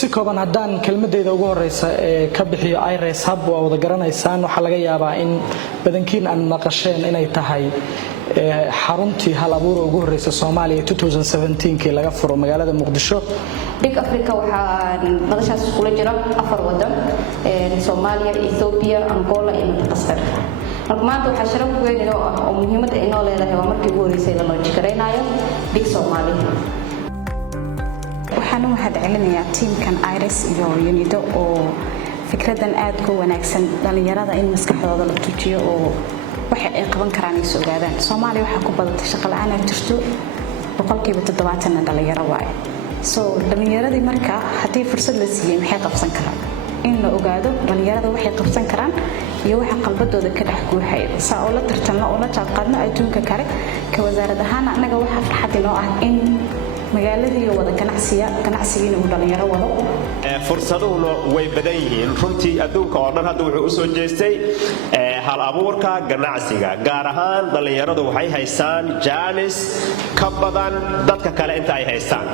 si kooban haddaan kelmadeyda ugu horeysa ka bixiyo IRES Hub waa wada garanaysaan waxa laga yaabaa in badankiin aan maqasheen inay tahay xaruntii hal abuur ugu horeysa Soomaaliya 2017 laga furo magaalada Muqdisho. Big Africa waxaa madashaas kula jira 4 wadan Soomaaliya, Ethiopia, Angola iyo Madagascar. maanta waxa sharaf weyn oo muhiimad ay noo leedahay waa markii ugu horeysay la launch gareynayo Big Soomaaliya. waxaan u mahadcelinayaa tiimkan IRES iyo UNIDO oo fikradan aad ku wanaagsan dhalinyarada in maskaxdooda la tujiyo oo waxa ay qaban karaan ay soo gaadaan. Soomaaliya waxa ku badatay shaqo la'aan jirto 70% dhalinyaro waay. dhalinyaradii marka haddii fursad la siiyay maxay qabsan karaan in la ogaado dhalinyarada waxay qabsan karaan iyo waxa qalbadooda ka dhex guuxay saa oo la tartanno oo la jaaqadno adduunka kale ka wasaarad ahaan anaga waxa farxad inoo ah in magaaladii wada ganacsiga uu dhalinyaro wado fursaduhuna way badan yihiin runtii adduunka oo dhan hadda wuxuu u soo jeestay hal abuurka ganacsiga gaar ahaan dhalinyaradu waxay haystaan jaanis ka badan dadka kale inta ay haystaan